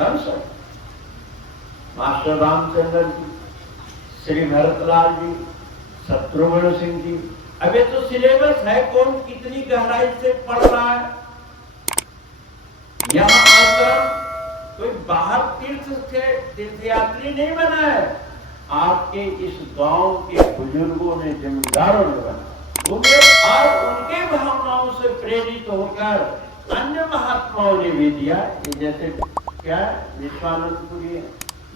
वंश। मास्टर रामचंद्र जी, श्री भरतलाल जी, शत्रुघ्न सिंह जी। अब ये तो सिलेबस है, कौन कितनी गहराई से पढ़ रहा है। यहाँ आश्रम कोई बाहर तीर्थयात्री नहीं बना है, आपके इस गांव के बुजुर्गों ने, जमींदारों ने बना। और उनके भावनाओं से प्रेरित होकर अन्य महात्माओं ने भी दिया। ये जैसे क्या विश्वानंदपुरी है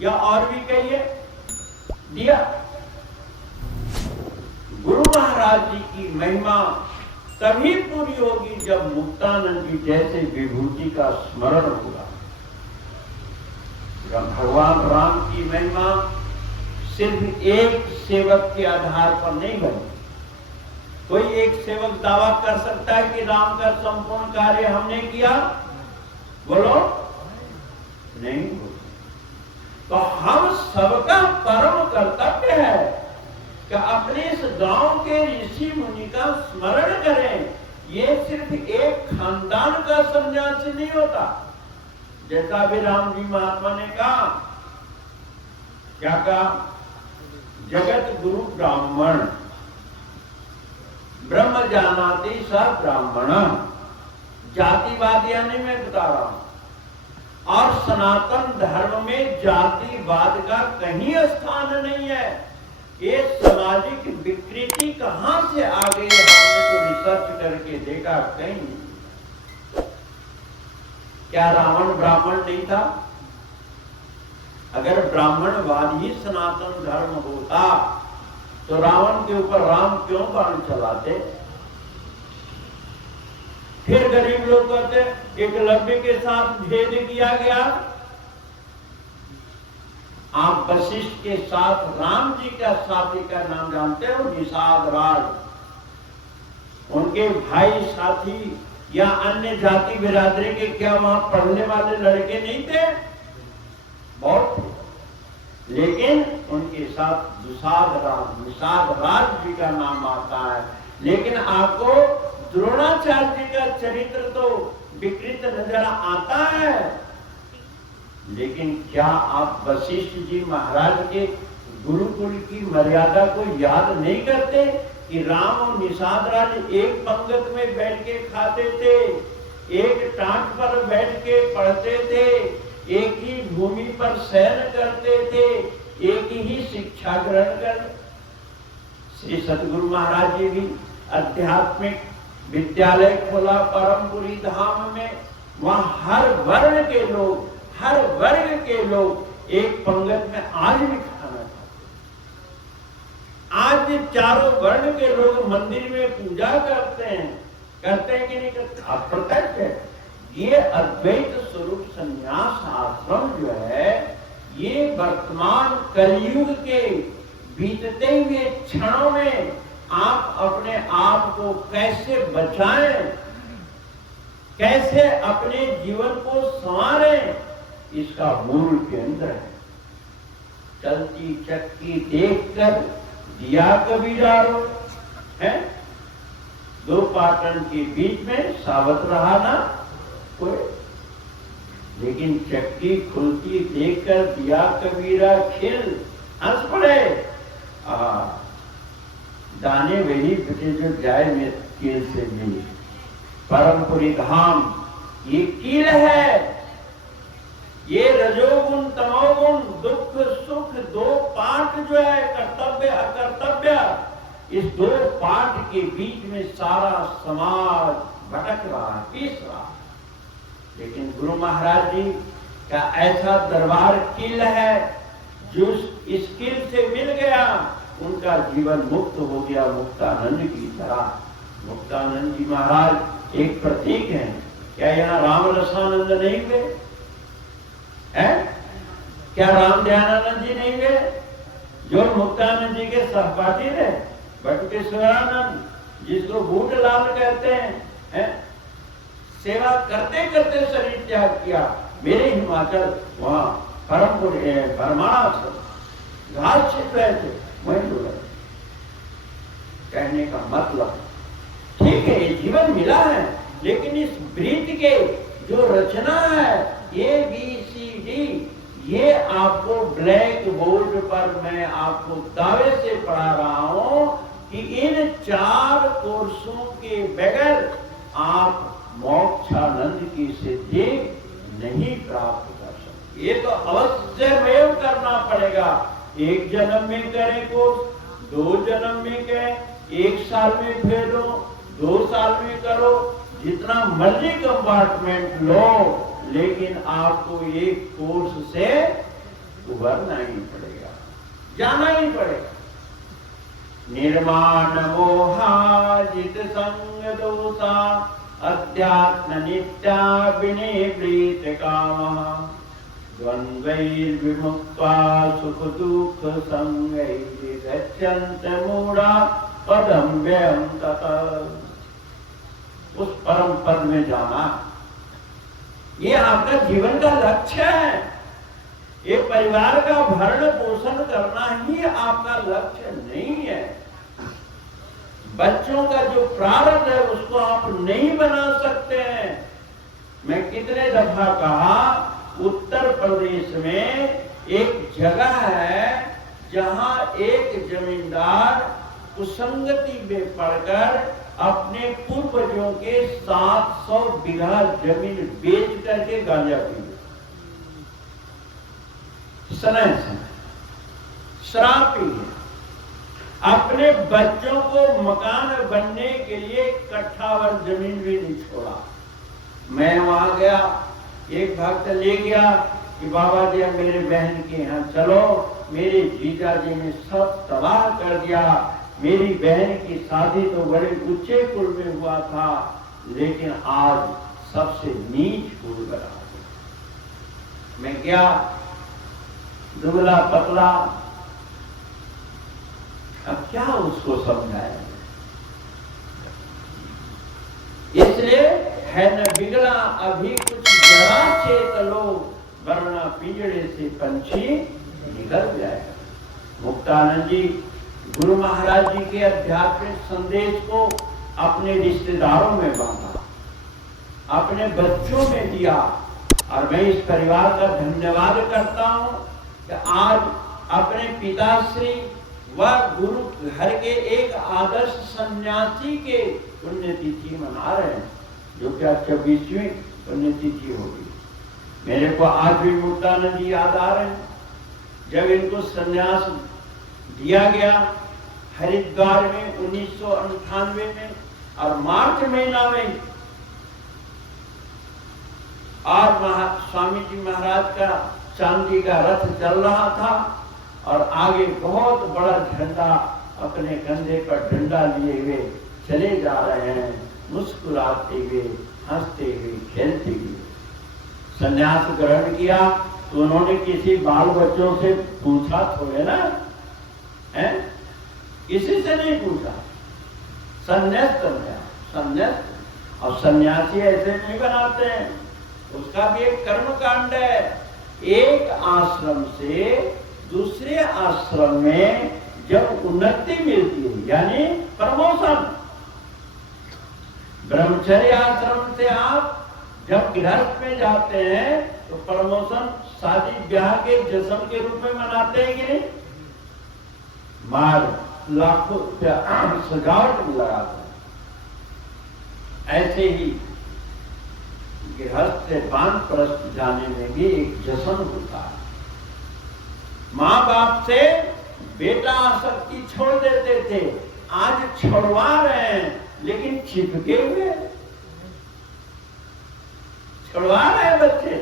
या और भी कई है, दिया। गुरु महाराज जी की महिमा तभी पूरी होगी जब मुक्तानंद जी जैसे विभूति का स्मरण होगा। जब भगवान राम की महिमा सिर्फ एक सेवक के आधार पर नहीं बनी। कोई एक सेवक दावा कर सकता है कि राम का संपूर्ण कार्य हमने किया? बोलो, नहीं। तो हम सबका परम कर्तव्य है कि अपने इस गांव के ऋषि मुनि का स्मरण करें। ये सिर्फ एक खानदान का सन्यासी नहीं होता। जैसा भी राम जी महात्मा ने कहा, क्या कहा? जगत गुरु ब्राह्मण, ब्रह्म जानाति स ब्राह्मण। जातिवाद यानी मैं बता रहा हूं, और सनातन धर्म में जातिवाद का कहीं स्थान नहीं है। ये सामाजिक विकृति कहां से आ गई, हमने तो रिसर्च करके देखा कहीं नहीं। क्या रावण ब्राह्मण नहीं था? अगर ब्राह्मणवाद ही सनातन धर्म होता तो रावण के ऊपर राम क्यों बाण चलाते? फिर गरीब लोग कहते एकलव्य के साथ भेद किया गया। आप वशिष्ठ के साथ राम जी का साथी का नाम जानते हो? निषाद राज। उनके भाई साथी या अन्य जाति बिरादरी के क्या वहां पढ़ने वाले लड़के नहीं थे? बहुत थे। लेकिन उनके साथ निषाद राज जी का नाम आता है। लेकिन आपको द्रोणाचार्य जी का चरित्र तो विकृत नजर आता है। लेकिन क्या आप वशिष्ठ जी महाराज के गुरुकुल की मर्यादा को याद नहीं करते कि राम और निषाद राज एक पंगत में बैठ के खाते थे, एक टाट पर बैठ के पढ़ते थे, एक ही भूमि पर शयन करते थे, एक ही शिक्षा ग्रहण कर। श्री सतगुरु महाराज जी भी आध्यात्मिक विद्यालय खोला परमपुरी धाम में। वहां हर वर्ण के लोग, हर वर्ग के लोग एक पंगत में आज भी खाना खाते। आज भी चारों वर्ण के लोग मंदिर में पूजा करते हैं कि नहीं करते? अप्रत्यक्ष है। ये अद्वैत स्वरूप संन्यास आश्रम जो है, ये वर्तमान कलयुग के बीतते हुए क्षणों में आप अपने आप को कैसे बचाएं, कैसे अपने जीवन को संवारें, इसका मूल केंद्र है। चलती चक्की देखकर दिया कबीरारो है। दो पाटन के बीच में सावत रहा ना कोई, लेकिन चक्की खुलती देखकर दिया कबीरा खिल हंस पड़े। दाने वही बचे जो जाए में कील से मिले। परमपुरी धाम ये कील है। ये रजोगुण तमोगुण, दुख सुख, दो पाठ जो है, कर्तव्य अकर्तव्य, इस दो पाठ के बीच में सारा समाज भटक रहा है, पीस रहा है। लेकिन गुरु महाराज जी का ऐसा दरबार किल है, जो इस किल से मिल गया उनका जीवन मुक्त हो गया, मुक्तानंद की तरह। मुक्तानंद जी महाराज एक प्रतीक हैं। क्या यहाँ राम रसानंद नहीं हुए हैं? क्या राम ध्यानानंद जी नहीं हुए जो मुक्तानंद जी के सहपाठी रहे? बटुकेश्वरानंद जिसको बूट लाल कहते हैं, सेवा करते करते शरीर त्याग किया। मेरे हिमाचल वहां परमपुर घास छिप रहे थे, वहीं डूबे। कहने का मतलब ठीक है, ये जीवन मिला है, लेकिन इस ब्रीत के जो रचना है ABCD, ये आपको ब्लैक बोर्ड पर मैं आपको दावे से पढ़ा रहा हूं कि इन 4 कोर्सों के बगैर आप मोक्षानंद की सिद्धि नहीं प्राप्त कर सकते। ये तो अवश्यमेव करना पड़ेगा। 1 जन्म में करें कोर्स, 2 जन्म में करें, 1 साल में फेलो, 2 साल में करो, जितना मर्जी कंपार्टमेंट लो, लेकिन आपको एक कोर्स से उभरना ही पड़ेगा, जाना ही पड़ेगा। निर्माण मोहाजित संग दोषा अध्यात्म नित्या विनिवृत काम द्वंद्वैर्विमुक्त्वा सुख दुख संगैः गच्छन्त मूढ़ा पदम व्ययं ततः। उस परम पद में जाना, ये आपका जीवन का लक्ष्य है। ये परिवार का भरण पोषण करना ही आपका लक्ष्य नहीं है। बच्चों का जो प्रारब्ध है उसको आप नहीं बना सकते हैं। मैं कितने दफा कहा, उत्तर प्रदेश में एक जगह है जहां एक जमींदार कुसंगति में पड़कर अपने पूर्वजों के 700 बीघा जमीन बेच करके गांजा पी गया। समय शराब पी गया। अपने बच्चों को मकान बनने के लिए कट्ठावर जमीन भी नहीं छोड़ा। मैं वहां गया, एक भक्त ले गया कि बाबा जी मेरे बहन के यहाँ चलो, मेरे जीजा जी ने सब तबाह कर दिया। मेरी बहन की शादी तो बड़े ऊंचे कुल में हुआ था, लेकिन आज सबसे नीच कुल बना गया। मैं गया, दुबला पतला, अब क्या उसको समझाया। इसलिए है न बिगड़ा अभी कुछ जरा चेत लो, वरना पिंजड़े से पंछी निकल जाएगा। मुक्तानंद जी गुरु महाराज जी के आध्यात्मिक संदेश को अपने रिश्तेदारों में बांटा, अपने बच्चों में दिया, और मैं इस परिवार का धन्यवाद करता हूं कि आज अपने पिताश्री व गुरु घर के एक आदर्श सन्यासी के पुण्यतिथि मना रहे हैं, जो कि आज 24वीं पुण्यतिथि होगी। मेरे को आज भी मुक्तानंद जी याद आ रहे हैं, जब इनको संन्यास दिया गया हरिद्वार में 1998 में, और मार्च महीना में और स्वामी जी महाराज का चांदी का रथ चल रहा था, और आगे बहुत बड़ा झंडा अपने कंधे पर डंडा लिए हुए चले जा रहे हैं, मुस्कुराते हुए, हंसते हुए, खेलते हुए। संन्यास ग्रहण किया तो उन्होंने किसी बाल बच्चों से पूछा थोड़े ना, है किसी से नहीं पूछा, संन्यास कर गया, संन्यास। और सन्यासी ऐसे नहीं बनाते हैं, उसका भी एक कर्म कांड है। एक आश्रम से दूसरे आश्रम में जब उन्नति मिलती है, यानी प्रमोशन, ब्रह्मचर्य आश्रम से आप जब गृहस्थ में जाते हैं तो प्रमोशन शादी ब्याह के जश्न के रूप में मनाते हैं कि नहीं? मार लाखों रुपया सजावट में लगाते हैं। ऐसे ही गृहस्थ से वानप्रस्थ जाने में भी एक जश्न होता है। माँ बाप से बेटा आसक्ति छोड़ देते थे, आज छोड़वा रहे हैं, लेकिन चिपके हुए छोड़वा रहे हैं, बच्चे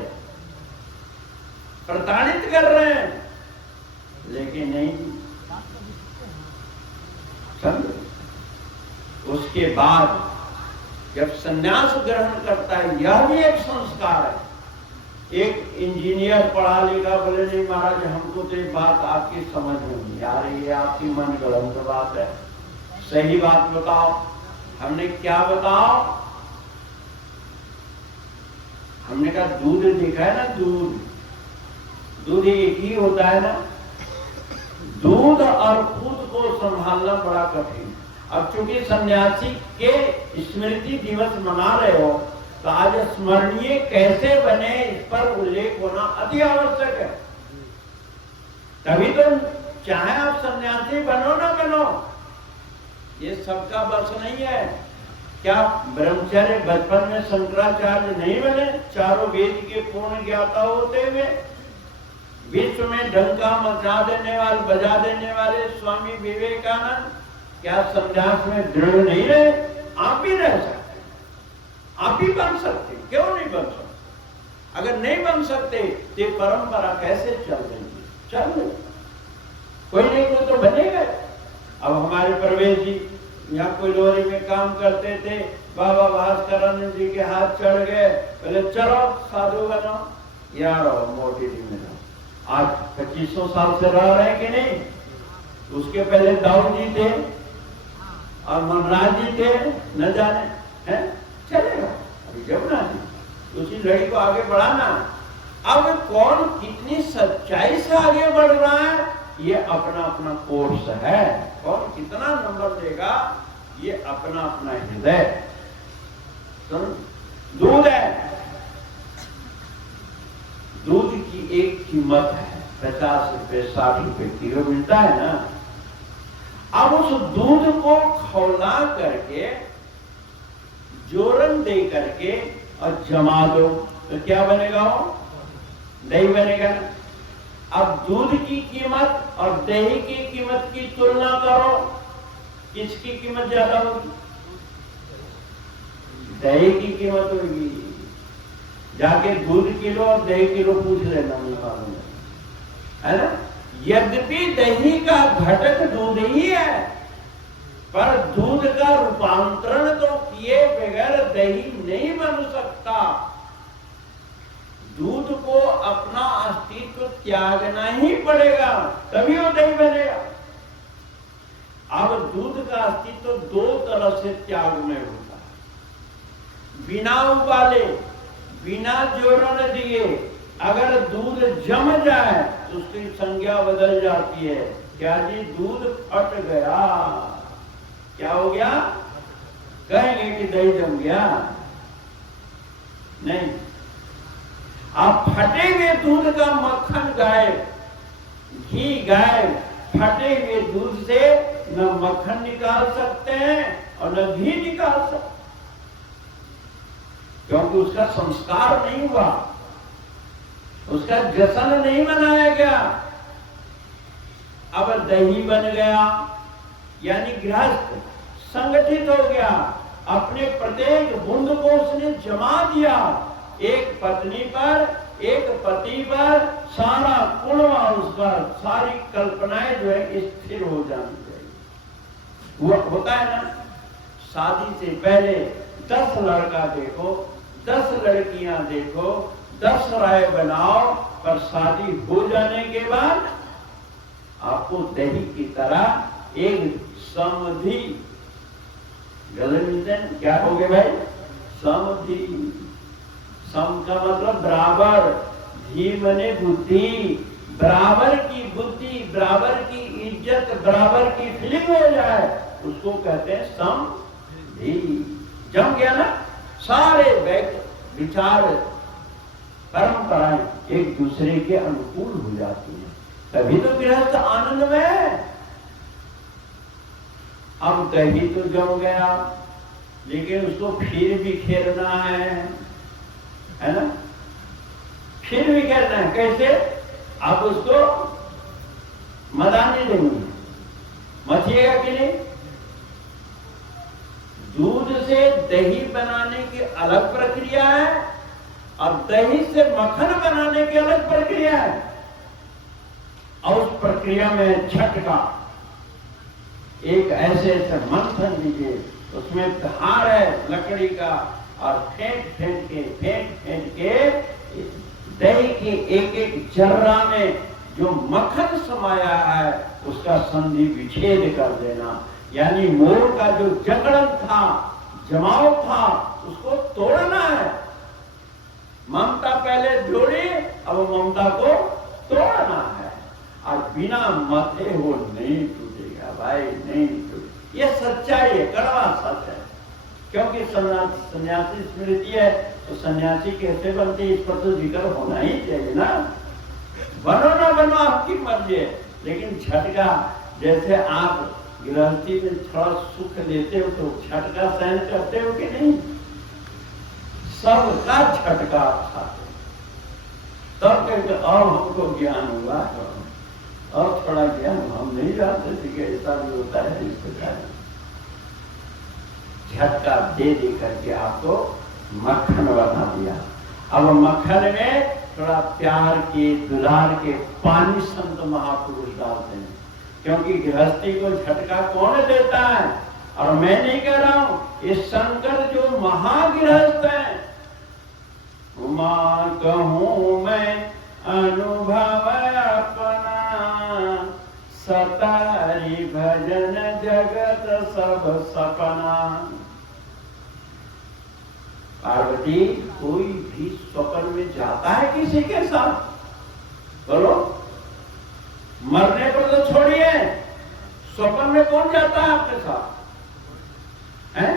प्रताड़ित कर रहे हैं, लेकिन नहीं। उसके बाद जब संन्यास ग्रहण करता है, यह भी एक संस्कार है। एक इंजीनियर पढ़ा लिखा बोले नहीं महाराज हमको तो एक बात आपकी समझ में नहीं आ रही है, आपकी मन गलत बात है, सही बात बताओ। हमने क्या बताओ? हमने कहा दूध देखा है ना, दूध एक ही होता है ना। दूध और खुद को संभालना बड़ा कठिन। अब चूंकि सन्यासी के स्मृति दिवस मना रहे हो, तो आज स्मरणीय कैसे बने इस पर उल्लेख होना अति आवश्यक है। तभी तो चाहे आप सन्यासी बनो ना बनो, ये सबका बस नहीं है। क्या ब्रह्मचर्य बचपन में शंकराचार्य नहीं बने, चारों वेद के पूर्ण ज्ञाता होते हुए? विश्व में डंका मचा देने वाले, बजा देने वाले स्वामी विवेकानंद क्या संन्यास में दृढ़ नहीं रहे? आप भी रह सकते, आप भी बन सकते, क्यों नहीं बन सकते? अगर नहीं बन सकते तो परंपरा कैसे चल रही है? चल रही, कोई नहीं कोई तो बनेगा। अब हमारे प्रवेश जी यहाँ कोई लोरी में काम करते थे, बाबा भास्करानंद जी के हाथ चढ़ गए, बोले चलो साधु बनो, यार मोटी दी में आज 2500 साल से रह रहे कि नहीं? उसके पहले दाऊद जी थे और मनराज जी थे, न जाने है चलेगा। अभी जमुना जी उसी लड़ी को आगे बढ़ाना। अब कौन कितनी सच्चाई से आगे बढ़ रहा है, ये अपना अपना कोर्स है। कौन कितना नंबर देगा, ये अपना अपना हृदय। तो दूध है, दूध की एक कीमत है 50 रुपए 60 रुपए किलो मिलता है ना। अब उस दूध को खौला करके जोरन दे करके और जमा दो तो क्या बनेगा? वो दही बनेगा। अब दूध की कीमत और दही की कीमत की तुलना करो, किसकी कीमत ज्यादा होगी? दही की कीमत होगी। जाके दूध किलो और दही किलो पूछ लेना, मुझे मालूम है ना। यद्यपि दही का घटक दूध ही है, पर दूध का रूपांतरण तो किए बगैर दही नहीं बन सकता। दूध को अपना अस्तित्व त्यागना ही पड़ेगा, तभी वो दही बनेगा। अब दूध का अस्तित्व दो तरह से त्याग में होता है। बिना उबाले, बिना जोड़न दिए अगर दूध जम जाए तो उसकी संज्ञा बदल जाती है। क्या जी? दूध फट गया। क्या हो गया? कहेंगे कि दही जम गया? नहीं। आप फटे हुए दूध का मक्खन गायब, घी गायब। फटे हुए दूध से न मक्खन निकाल सकते हैं और न घी निकाल सकते, क्योंकि उसका संस्कार नहीं हुआ, उसका जश्न नहीं मनाया गया। अब दही बन गया, यानी गृहस्थ संगठित हो गया, अपने प्रत्येक बूंद को उसने जमा दिया। एक पत्नी पर, एक पति पर सारा कुणवा, उस पर सारी कल्पनाएं जो है स्थिर हो जानी चाहिए। वो होता है ना, शादी से पहले 10 लड़का देखो, 10 लड़कियां देखो, 10 राय बनाओ, पर शादी हो जाने के बाद आपको दही की तरह एक समधि गले मिलते हैं। क्या हो गए भाई? समधि। सम का मतलब बराबर, धी मने बुद्धि, बराबर की बुद्धि, बराबर की इज्जत, बराबर की फीलिंग हो जाए, उसको कहते हैं समधि। जम गया ना, सारे विचार परंपराएं एक दूसरे के अनुकूल हो जाती है, तभी तो गृहस्थ आनंद में है। अब दही तो जम गया, लेकिन उसको फिर भी खेलना है ना, फिर भी खेलना है। कैसे? आप उसको मदानी देंगे, मचिएगा कि नहीं? दूध से दही बनाने की अलग प्रक्रिया है और दही से मक्खन बनाने की अलग प्रक्रिया है। और उस प्रक्रिया में झटका एक ऐसे मंथन दीजिए, उसमें धार है लकड़ी का, और फेंट के दही के एक एक जर्रा में जो मक्खन समाया है उसका संधि विच्छेद कर देना। यानी मोर का जो जकड़न था, जमाव था, उसको तोड़ना है। ममता पहले जोड़ी, अब ममता को तोड़ना है। और बिना मते वो नहीं टूटेगा भाई, नहीं टूटेगा। ये सच्चाई है, कड़वा सच है। क्योंकि सन्यासी स्मृति है, तो सन्यासी कैसे बनते, इस पर तो जिक्र होना ही चाहिए ना। बनो ना बनो आपकी मर्जी है, लेकिन झटका, जैसे आप गृहस्थी में थोड़ा सुख लेते हो तो झटका सहन करते हो कि नहीं? सबका झटका आप खाते, तब कहते अब हमको ज्ञान हुआ, और थोड़ा ज्ञान हम नहीं जानते थे कि ऐसा भी होता है। इस प्रकार झटका दे दे करके आपको मक्खन बना दिया। अब मक्खन में थोड़ा प्यार के, दुलार के पानी संत महापुरुष डालते हैं, क्योंकि गृहस्थी को झटका कौन देता है? और मैं नहीं कह रहा हूं, ये शंकर जो महागृहस्थ है, मां कहूं मैं अनुभव अपना, सतारी भजन जगत सब सपना। पार्वती कोई भी स्वप्न में जाता है किसी के साथ? बोलो, मरने पर तो छोड़िए, स्वप्न में कौन जाता है आपके साथ? हैं?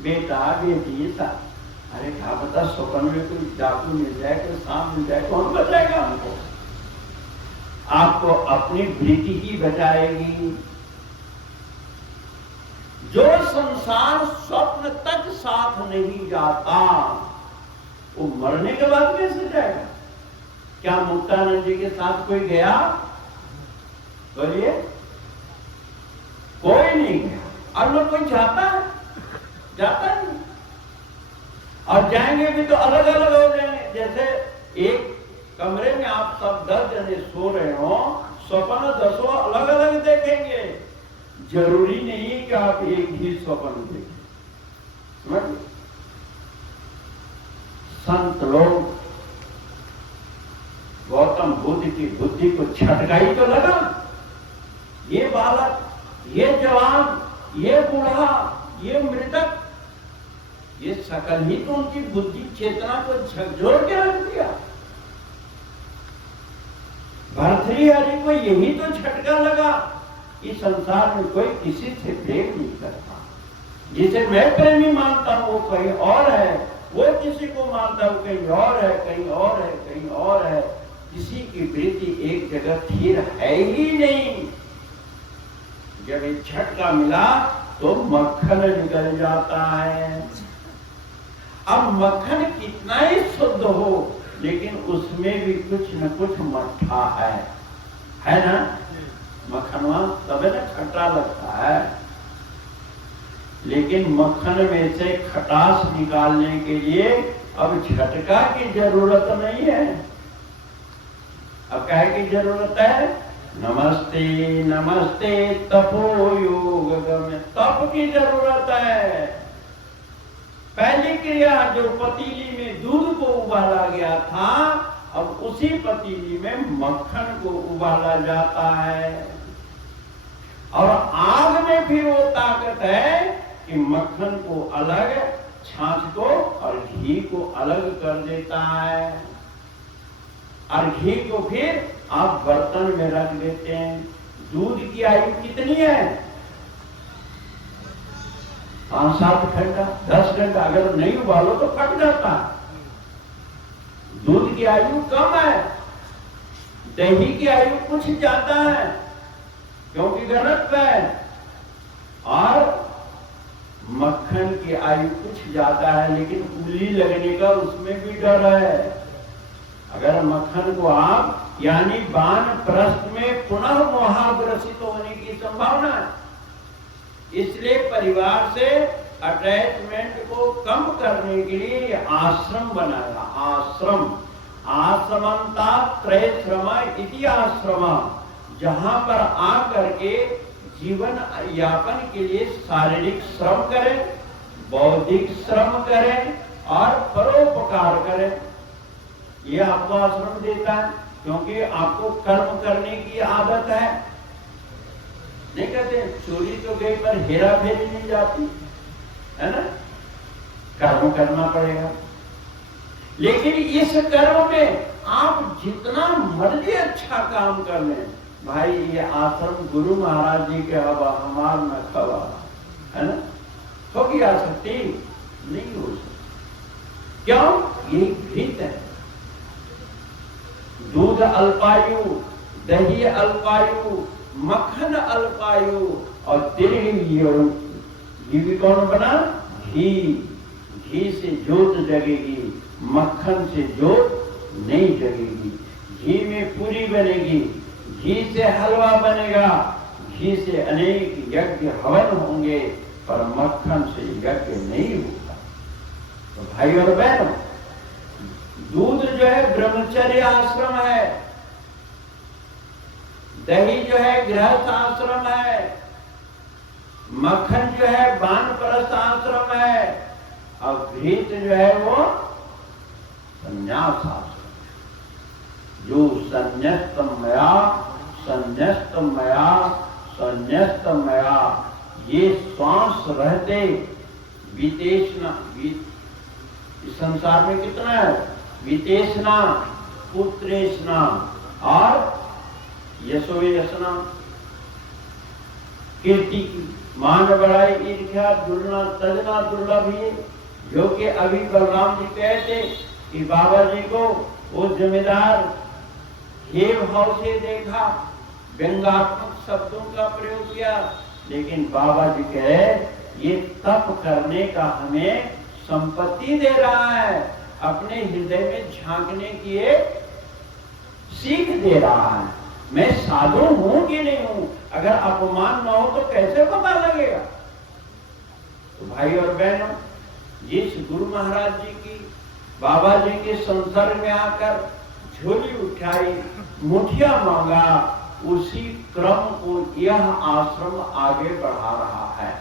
बेटा बेटी साथ, अरे क्या पता स्वप्न में कोई डाकू मिल जाए, कोई सांप मिल जाए, कौन बचाएगा हमको? आपको अपनी वृत्ति ही बचाएगी। जो संसार स्वप्न तक साथ नहीं जाता, वो मरने के बाद कैसे जाएगा? क्या मुक्तानंद जी के साथ कोई गया? बोलिए, कोई नहीं गया। और लोग कोई जाता है? जाता नहीं। और जाएंगे भी तो अलग अलग हो जाएंगे। जैसे एक कमरे में आप सब 10 जने सो रहे हो, स्वप्न 10 अलग अलग देखेंगे। जरूरी नहीं है कि आप एक ही स्वप्न देखें। समझ? संत लोग गौतम बुद्ध की बुद्धि को छटकाई तो लगा, ये बालक, ये जवान, ये बूढ़ा, ये मृतक, ये सकल ही तो उनकी बुद्धि चेतना को झकझोर के रख दिया। भर्तृहरि को यही तो झटका लगा, इस संसार में कोई किसी से प्रेम नहीं करता। जिसे मैं प्रेमी मानता हूं वो कहीं और है, वो किसी को मानता हूं कहीं और है, कहीं और है, कहीं और है। किसी की वृत्ति एक जगह स्थिर है ही नहीं। जब एक झटका मिला तो मक्खन निकल जाता है। अब मक्खन कितना ही शुद्ध हो, लेकिन उसमें भी कुछ न कुछ मट्ठा है ना? मक्खनवा तबे ना खट्टा लगता है। लेकिन मक्खन में से खटास निकालने के लिए अब झटका की जरूरत नहीं है। अब क्या की जरूरत है? नमस्ते नमस्ते तपो योग गम्य, तप की जरूरत है। पहली क्रिया जो पतीली में दूध को उबाला गया था, अब उसी पतीली में मक्खन को उबाला जाता है। और आग में भी वो ताकत है कि मक्खन को अलग, छाछ को और घी को अलग कर देता है। और घी को फिर आप बर्तन में रख देते हैं। दूध की आयु कितनी है? 5-7 घंटा, 10 घंटा। अगर नहीं उबालो तो फट जाता। दूध की आयु कम है, दही की आयु कुछ ज्यादा है, क्योंकि घनत्व है। और मक्खन की आयु कुछ ज्यादा है, लेकिन उंगली लगने का उसमें भी डर है। अगर मक्खन को आप यानी वानप्रस्थ में पुनः मोहाग्रसित होने की संभावना है। इसलिए परिवार से अटैचमेंट को कम करने के लिए आश्रम बनाया। आश्रम, आश्रमंता त्रय श्रम इति आश्रम, जहां पर आकर के जीवन यापन के लिए शारीरिक श्रम करें, बौद्धिक श्रम करें और परोपकार करें। ये आपको आश्रम देता है, क्योंकि आपको कर्म करने की आदत है। नहीं कहते चोरी तो गई पर हेरा फेरी नहीं जाती है ना? कर्म करना पड़ेगा। लेकिन इस कर्म में आप जितना मर्जी अच्छा काम कर लें, भाई ये आश्रम गुरु महाराज जी के हवा हमार न खवा, है ना? होगी आ सकती? नहीं हो सकती। क्यों? ये घृत है। दूध अल्पायु, दही अल्पायु, मक्खन अल्पायु और दीर्घ कौन बना? घी। घी से जोत जगेगी, मक्खन से जोत नहीं जगेगी। घी में पूरी बनेगी, घी से हलवा बनेगा, घी से अनेक यज्ञ हवन होंगे, पर मक्खन से यज्ञ नहीं होगा। तो भाई और बहनों, दूध जो है ब्रह्मचर्य आश्रम है, दही जो है गृहस्थ आश्रम है, मक्खन जो है वानप्रस्थ आश्रम है, और घृत जो है वो संन्यास आश्रम है। जो संन्यस्तमया संन्यस्तमया संन्यस्तमया, ये श्वास रहते वितेषणा, इस संसार में कितना है? वितेषणा, पुत्रेषणा और यशोयशना, कीर्ति की, मान बढ़ाई, ईर्ष्या, जुड़ना तजना दुर्लभ ही। जो कि अभी बलराम जी कहते कि बाबा जी को वो जमींदार हे भाव से देखा, व्यंगात्मक शब्दों का प्रयोग किया, लेकिन बाबा जी कहे ये तप करने का हमें संपत्ति दे रहा है, अपने हृदय में झांकने की एक सीख दे रहा है। मैं साधु हूं कि नहीं हूं, अगर अपमान न हो तो कैसे पता लगेगा? तो भाई और बहनों, जिस गुरु महाराज जी की, बाबा जी के संसर्ग में आकर झोली उठाई, मुठिया मांगा, उसी क्रम को यह आश्रम आगे बढ़ा रहा है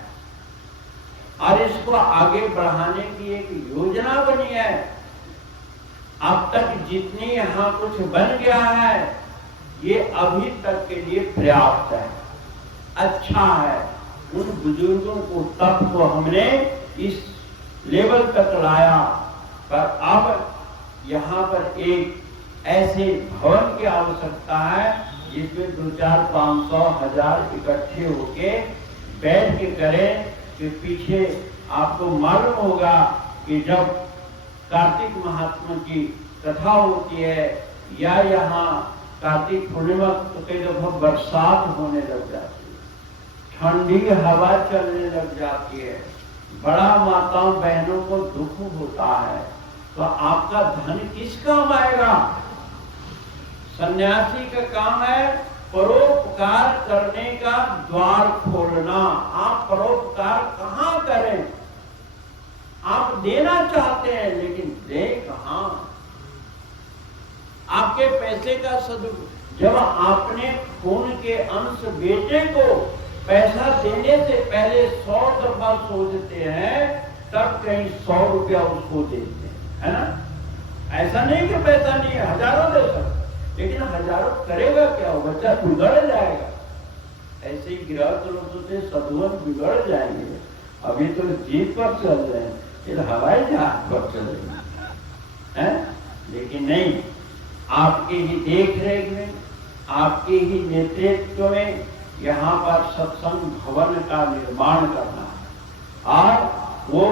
और इसको आगे बढ़ाने की एक योजना बनी है। अब तक जितनी यहां कुछ बन गया है, ये अभी तक के लिए पर्याप्त है, अच्छा है। उन बुजुर्गों को, तप को हमने इस लेवल तक लाया, पर अब यहाँ पर एक ऐसे भवन की आवश्यकता है जिसमें 2-4-500-1000 इकट्ठे होके बैठ के करें। कि पीछे आपको मालूम होगा कि जब कार्तिक महात्मा की कथा होती है या यहाँ कार्तिक पूर्णिमा तो कई दफा बरसात होने लग जाती है, ठंडी हवा चलने लग जाती है, बड़ा माताओं बहनों को दुख होता है, तो आपका धन किस काम आएगा? सन्यासी का काम है परोपकार करने का द्वार खोलना। आप परोपकार कहाँ करें? आप देना चाहते हैं, लेकिन दे कहाँ? आपके पैसे का सदुपयोग, जब आपने खून के अंश बेटे को पैसा देने से पहले 100 दफा सोचते हैं, तब कहीं 100 रुपया उसको देते हैं, है ना? ऐसा नहीं कि पैसा नहीं है, हजारों दे सकते, लेकिन हजारों करेगा क्या? वो बच्चा बिगड़ जाएगा। ऐसे ही गृहस्थ लोग सोचते सदुवन बिगड़ जाएंगे, अभी तो जीप पर चल रहे हैं, फिर हवाई जहाज पर चलेंगे, हैं? लेकिन नहीं, आपके ही देख रेख में, आपके ही नेतृत्व में यहाँ पर सत्संग भवन का निर्माण करना है, और वो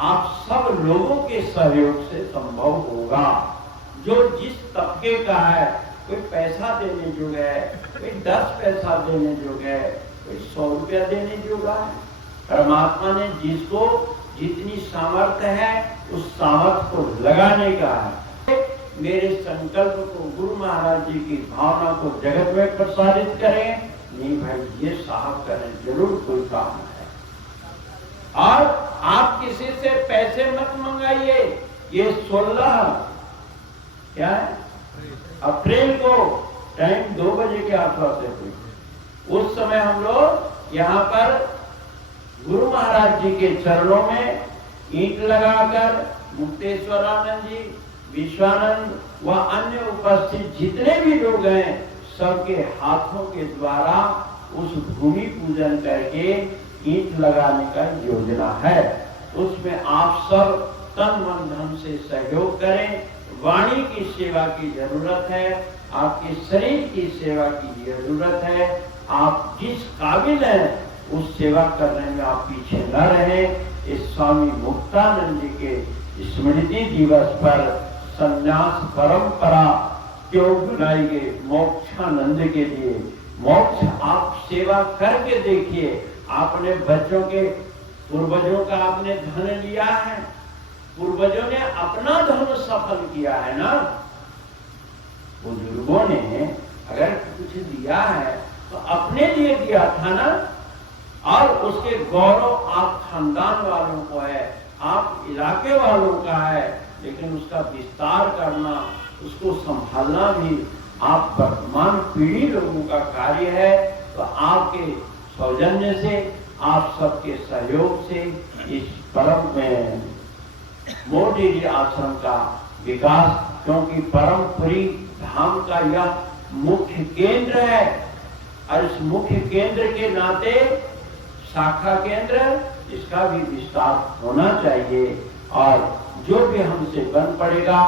आप सब लोगों के सहयोग से संभव होगा। जो जिस तबके का है, कोई पैसा देने जोग है, कोई 10 पैसा देने जोग है, कोई 100 रुपया देने जोग है। परमात्मा ने जिसको जितनी सामर्थ्य है उस सामर्थ्य को लगाने का है। मेरे संकल्प को, गुरु महाराज जी की भावना को जगत में प्रसारित करें। नहीं भाई, ये साहब करें, जरूर कोई काम है। और आप किसी से पैसे मत मंगाइए। ये 16 क्या है अप्रैल को टाइम 2 बजे के आसपास है, उस समय हम लोग यहाँ पर गुरु महाराज जी के चरणों में ईंट लगाकर मुक्तेश्वरानंद जी, विश्वानंद व अन्य उपस्थित जितने भी लोग हैं, सबके हाथों के द्वारा उस भूमि पूजन करके ईंट लगाने का योजना है। उसमें आप सब तन मन धन से सहयोग करें। वाणी की सेवा की जरूरत है, आपके शरीर की सेवा की जरूरत है। आप जिस काबिल हैं उस सेवा करने में आप पीछे न रहें। इस स्वामी मुक्तानंद जी के स्मृति दिवस पर संन्यास परंपरा क्यों बनाई गई? मोक्षानंद के लिए। मोक्ष आप सेवा करके देखिए। आपने बच्चों के पूर्वजों का आपने धन लिया है, पूर्वजों ने अपना धर्म सफल किया है ना। बुजुर्गों ने अगर कुछ दिया है तो अपने लिए दिया था ना, और उसके गौरव आप खानदान वालों को है, आप इलाके वालों का है, लेकिन उसका विस्तार करना, उसको संभालना भी आप वर्तमान पीढ़ी लोगों का कार्य है। तो आपके सौजन्य से, आप सबके सहयोग से इस परम में मोदी आश्रम का विकास, क्योंकि परमपुरी धाम का यह मुख्य केंद्र है, और इस मुख्य केंद्र के नाते शाखा केंद्र, इसका भी विस्तार होना चाहिए। और जो भी हमसे बन पड़ेगा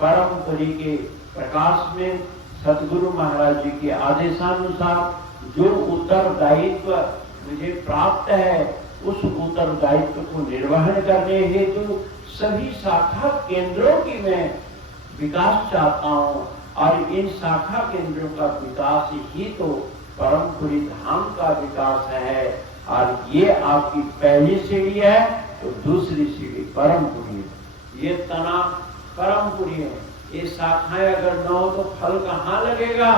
परमपुरी के प्रकाश में, सदगुरु महाराज जी के आदेशानुसार जो उत्तरदायित्व मुझे प्राप्त है, उस उत्तरदायित्व को निर्वहन करने हेतु सभी शाखा केंद्रों की मैं विकास चाहता हूँ। और इन शाखा केंद्रों का विकास ही तो परमपुरी धाम का विकास है। और ये आपकी पहली सीढ़ी है, तो दूसरी सीढ़ी परमपुरी है। ये तना परमपुरी है। ये शाखाएं अगर न हो तो फल कहाँ लगेगा?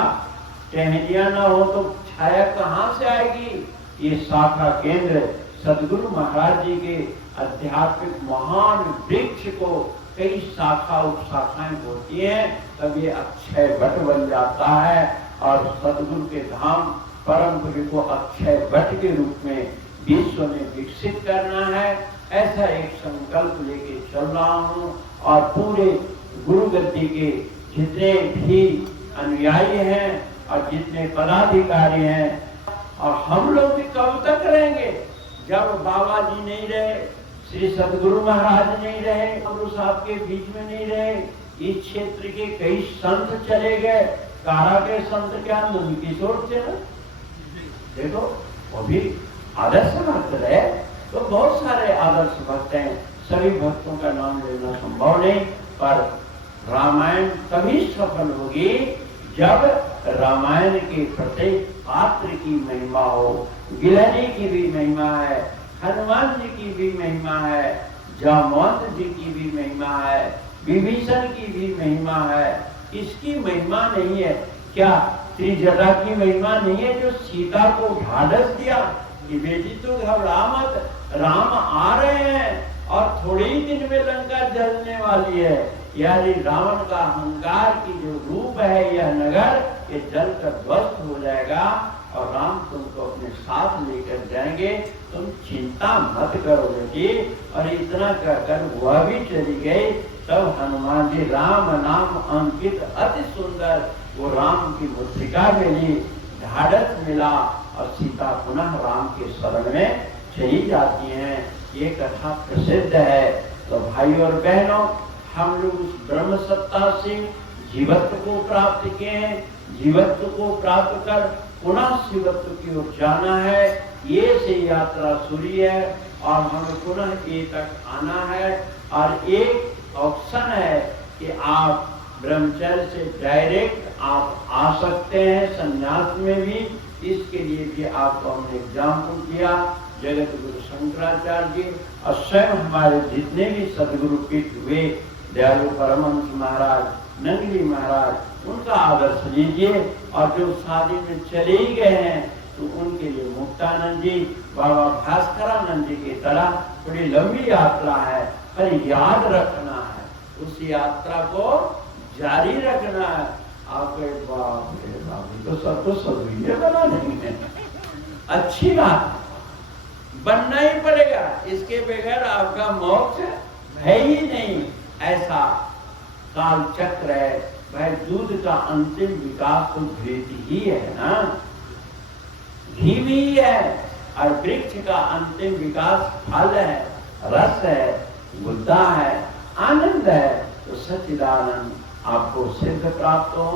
टहनियां न हो तो छाया कहाँ से आएगी? ये शाखा केंद्र सदगुरु महाराज जी के आध्यात्मिक महान वृक्ष को कई शाखा उपशाखाएं होती हैं, तब ये अक्षय वट बन जाता है। और सदगुरु के धाम परमपुरी को अक्षय वट के रूप में विश्व में विकसित करना है, ऐसा एक संकल्प लेके चल रहा हूँ। और पूरे गुरु गद्दी के जितने भी अनुयायी हैं और जितने पदाधिकारी हैं, और हम लोग भी कब तक रहेंगे? जब बाबा जी नहीं रहे, श्री सदगुरु महाराज नहीं रहे, गुरु साहब के बीच में नहीं रहे, इस क्षेत्र के कई संत चले गए। कारा के संत क्या नंद किशोर थे ना, देखो वो भी आदर्श भक्त रहे। तो बहुत सारे आदर्श भक्त हैं, सभी भक्तों का नाम लेना संभव नहीं, पर रामायण तभी सफल होगी जब रामायण के प्रत्येक पात्र की महिमा हो। गिलहरी की भी महिमा है, हनुमान जी की भी महिमा है, जामवंत जी की भी महिमा है, विभीषण की भी महिमा है। इसकी महिमा नहीं है क्या? त्रिजटा की महिमा नहीं है जो सीता को ढाढ़स दिया कि बेटी तू घबरा मत, राम आ रहे हैं और थोड़े ही दिन में लंका जलने वाली है। यानी रावण का अहंकार की जो रूप है यह नगर, ये जलकर ध्वस्त हो जाएगा और राम तुमको अपने साथ लेकर जाएंगे, तुम चिंता मत करो बेटी। और इतना कहकर वह भी चली गई। तब हनुमान जी राम नाम अंकित अति सुंदर वो राम की मुद्रिका मिली, ढाढ़स मिला और सीता पुनः राम के शरण में चली जाती हैं। ये कथा प्रसिद्ध है। तो भाई और बहनों, हम लोग उस ब्रह्म सत्ता से जीवत्व को प्राप्त किए हैं। जीवत्व को प्राप्त कर पुनः शिवत्व की ओर जाना है। ये से यात्रा शुरू है और हमें पुनः ये तक आना है। और एक ऑप्शन है कि आप ब्रह्मचर्य से डायरेक्ट आप आ सकते हैं, संन्यास में भी। इसके लिए भी आपको हमने एग्जाम्पल किया। जगत गुरु शंकराचार्य जी और स्वयं हमारे जितने भी सदगुरु पीठ हुए, दयालु परमहंस महाराज, नंगली महाराज, उनका आदर्श लीजिए। और जो शादी में चले ही गए हैं तो उनके लिए मुक्तानंद जी, बाबा भास्करानंद जी की तरह थोड़ी लंबी यात्रा है, पर याद रखना है, उस यात्रा को जारी रखना है। आपके बाप रे बाप, तो सब तो सदुइये बना नहीं है। अच्छी बात, बनना ही पड़ेगा, इसके बगैर आपका मोक्ष है ही नहीं। ऐसा काल चक्र है। भाई दूध का अंतिम विकास तो घृत ही है ना, घी भी है। और वृक्ष का अंतिम विकास फल है, रस है, गुद्दा है, आनंद है। तो सच्चिदानंद आपको सिद्ध प्राप्त हो।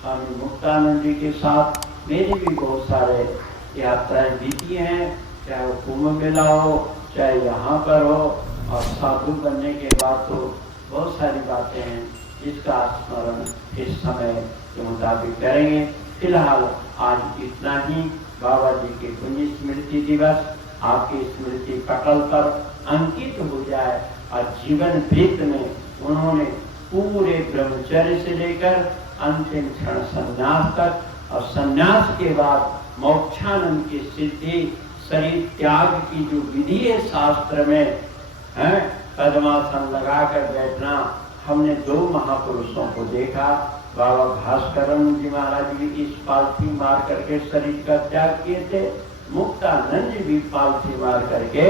स्वामी मुक्तानंद जी के साथ मेरी भी बहुत सारे यात्राएं बीती हैं, चाहे वो कुंभ मेला हो, चाहे यहाँ पर हो, और साधु बनने के बाद तो बहुत सारी बातें हैं जिसका स्मरण इस समय के मुताबिक करेंगे। फिलहाल आज इतना ही। बाबा जी के पुण्य स्मृति दिवस आपकी स्मृति पटल पर अंकित हो जाए और जीवन वृत्त में उन्होंने पूरे ब्रह्मचर्य से लेकर अंतिम क्षण संन्यास तक और संन्यास के बाद मोक्षानंद की सिद्धि शरीर त्याग की जो विधि है शास्त्र में है, पद्मासन लगाकर बैठना। हमने दो महापुरुषों को देखा, बाबा भास्करानंद जी महाराज भी इस पालथी मार करके शरीर का त्याग किए थे, मुक्तानंद जी भी पालथी मार करके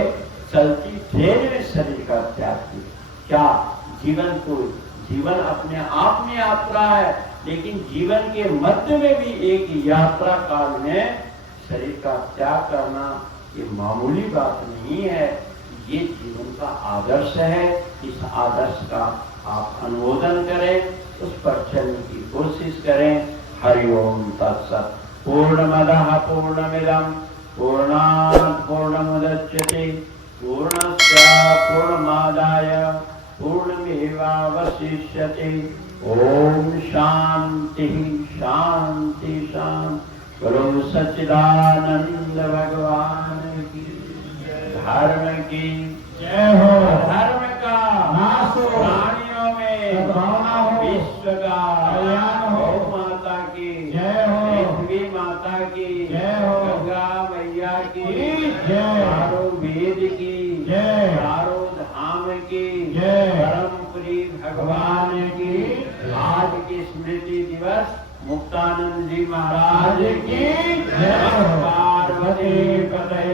चलती ट्रेन में शरीर का त्याग किया। क्या जीवन अपने आप में यात्रा है, लेकिन जीवन के मध्य में भी एक यात्रा काल में शरीर का त्याग करना ये मामूली बात नहीं है। ये जीवन का आदर्श है। इस आदर्श का आप अनुमोदन करें, उस पर चलने की कोशिश करें। हरि ओम तत्सत। पूर्णमदः पूर्णमिदं पूर्णात् पूर्णमुदच्यते पूर्णस्य पूर्णमादाय पूर्णमेवावशिष्यते। ओम शांति शांति शांति। बोलो सच्चिदानंद भगवान की धर्म की जय हो। धर्म का नाश हो, प्राणियों में सद्भावना हो, विश्व का कल्याण हो। माता की जय हो, पृथ्वी माता की जय हो, गंगा मैया की जय, चारों वेद की जय, चारों धाम की जय, परमपुरी भगवान की। आज की स्मृति दिवस मुक्तानंद जी महाराज की जय। पार्वती पते